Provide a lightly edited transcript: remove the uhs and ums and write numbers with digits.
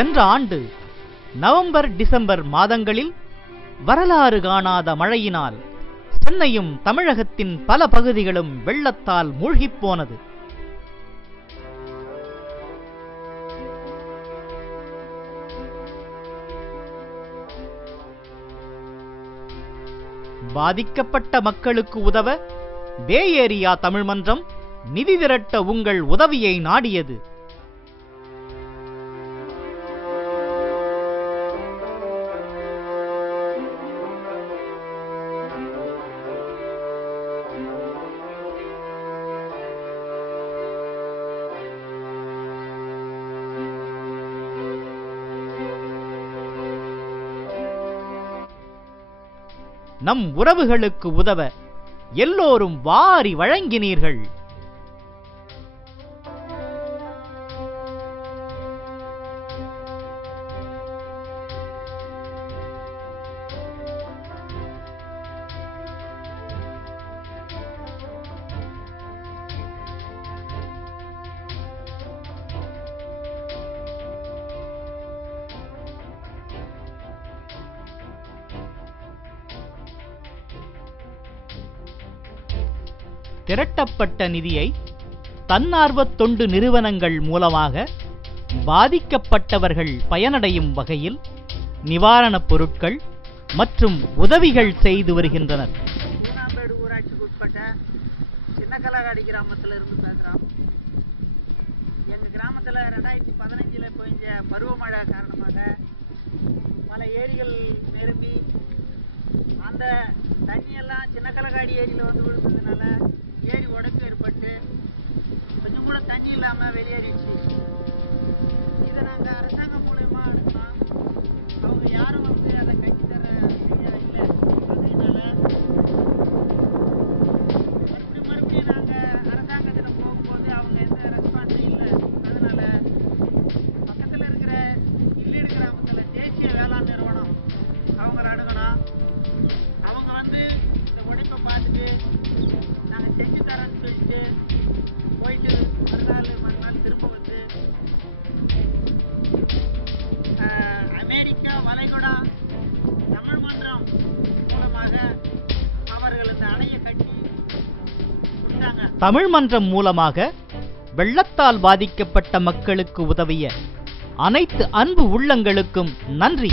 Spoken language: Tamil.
சென்ற ஆண்டு நவம்பர் டிசம்பர் மாதங்களில் வரலாறு காணாத மழையினால் சென்னையும் தமிழகத்தின் பல பகுதிகளும் வெள்ளத்தால் மூழ்கிப் போனது. பாதிக்கப்பட்ட மக்களுக்கு உதவ பே ஏரியா தமிழ் மன்றம் நிதி திரட்ட உங்கள் உதவியை நாடியது. நம் உறவுகளுக்கு உதவ எல்லோரும் வாரி வழங்கினீர்கள். திரட்டப்பட்ட நிதியை தன்னார்வ தொண்டு நிறுவனங்கள் மூலமாக பாதிக்கப்பட்டவர்கள் பயனடையும் வகையில் நிவாரணப் பொருட்கள் மற்றும் உதவிகள் செய்து வருகின்றனர். பூனாம்பேடு ஊராட்சிக்கு உட்பட்ட சின்னக்கலகாடி கிராமத்தில் இருந்து பேசுகிறோம். எங்கள் கிராமத்தில் 2015 பெய்ஞ்ச பருவமழை காரணமாக பல ஏரிகள் நிரம்பி அந்த தண்ணியெல்லாம் சின்னக்கலகாடி ஏரியில் வந்து விழுந்ததுனால ஏரி உடைப்பு ஏற்பட்டு கொஞ்சம் கூட தண்ணி இல்லாமல் வெளியேறிடுச்சு. இதை நாங்கள் அரசாங்கம் மூலயமா எடுக்கலாம். அவங்க யாரும் வந்து அதை கட்டி தர ரெடியாக இல்லை. அதனால மறுபடியும் நாங்கள் அரசாங்கத்தில் போகும்போது அவங்க எந்த ரெஸ்பான்ஸும் இல்லை. அதனால பக்கத்தில் இருக்கிற இல்லீடு கிராமத்தில் தேசிய வேளாண் நிறுவனம் அவங்கள அணுகணும். அவங்க வந்து இந்த உடைப்பை பார்த்துட்டு நாங்கள் செஞ்சு தரேன்னு சொல்லிட்டு போயிட்டு மறுநாள் திரும்ப வந்து அமெரிக்கா வளைகுடா தமிழ் மன்றம் மூலமாக அவர்கள் இந்த அணையை கட்டி கொடுத்தாங்க. தமிழ் மன்றம் மூலமாக வெள்ளத்தால் பாதிக்கப்பட்ட மக்களுக்கு உதவிய அனைத்து அன்பு உள்ளங்களுக்கும் நன்றி.